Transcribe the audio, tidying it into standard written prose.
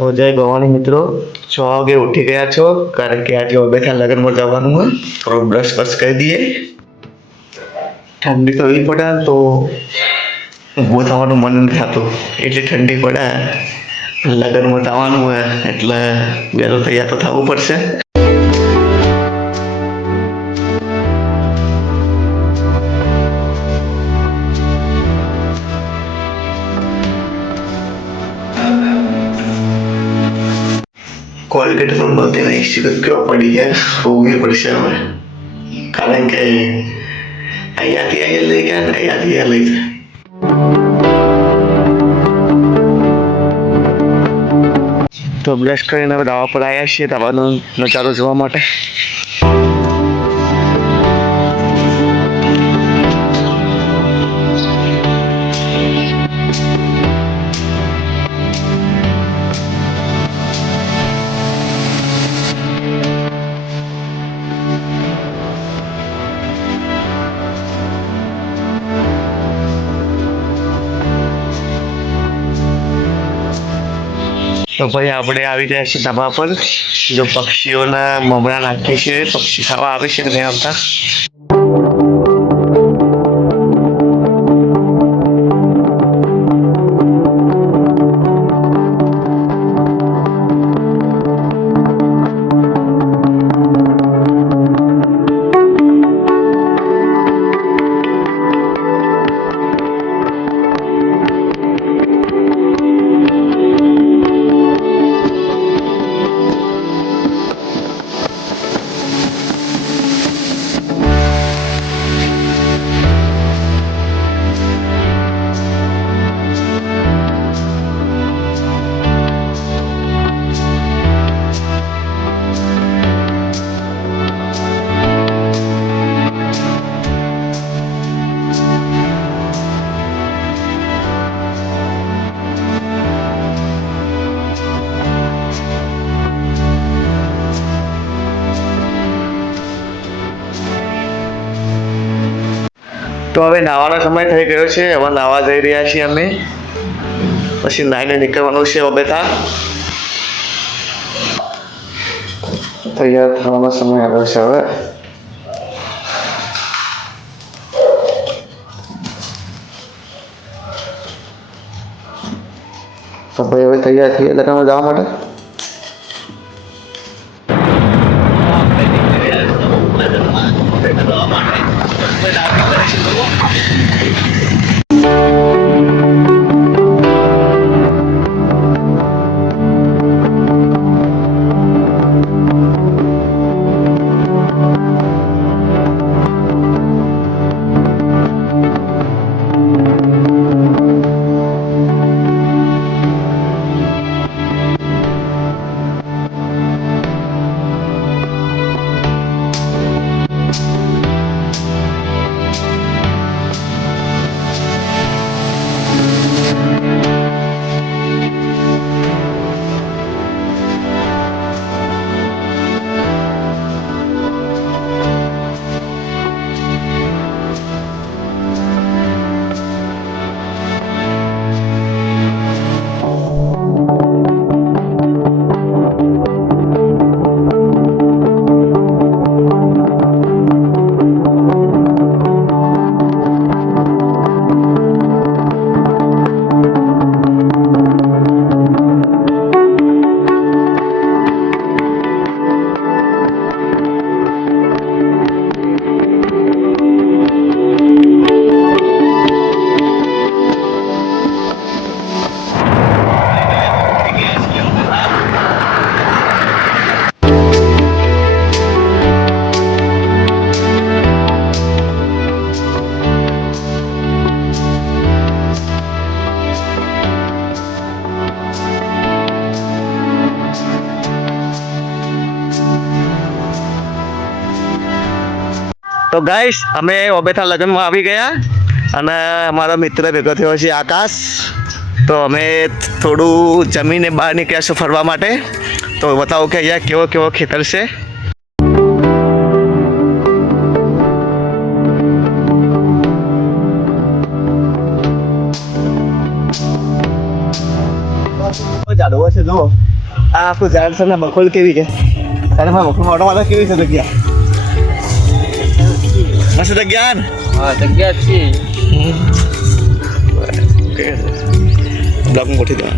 તો જય ભવાની મિત્રો, 6 વાગે ઉઠી ગયા છો કારણ કે આજે બેઠા લગ્નમાં જવાનું હોય. થોડો બ્રશ બસ કરી દઈએ. ઠંડી તો એવી પડે તો ઊભું થવાનું મન નથી થતું, એટલી ઠંડી પડે. લગ્નમાં જવાનું હોય એટલે વહેલું તૈયાર તો થવું પડશે. કોલગેટ પણ બધી નહીં, સિગરેટ પડી જાય, હોવી પડશે હવે. કારણ કે અહીંયાથી અહીંયા લઈ ગયા ને અહીંયાથી અહીંયા લઈ જાય. તો બ્રશ કરીને હવે ધાબા પર આવ્યા છીએ ધાબાનો નજારો જોવા માટે. તો ભાઈ આપણે આવી ગયા છીએ ધાબા પર. જો પક્ષીઓના મમરા નાખીએ છીએ, પક્ષી ખાવા આવે છે નહીં આવતા. તો હવે નાવાનો સમય થઈ ગયો છે, હવે નાવા જઈ રહ્યા છીએ અમે. પછી નાઈને નીકળવાનું છે હવે બેઠા. તૈયાર થવાનો સમય આવ્યો છે હવે. તો ભાઈ હવે તૈયાર થઈએ લગ્નમાં જવા માટે. તો ગાઈસ અમે ઓબેથા લગ્નમાં આવી ગયા અને અમારો મિત્ર ભેગો થયો છે આકાશ. તો અમે થોડું જમીને બહાર નીકળ્યા છું ફરવા માટે. તો બતાવો કે અહીંયા કેવો કેવો ખેતર છે. જાડવો છે જો. આ આખું ઝાડ છે ને બખોલ કેવી છે તારે મારા બખોલ ઓટો મારતા કેવી છે જગ્યા મસ્ત જગ્યા ને હા જગ્યા છે બ્લોક ગોઠવી દેવા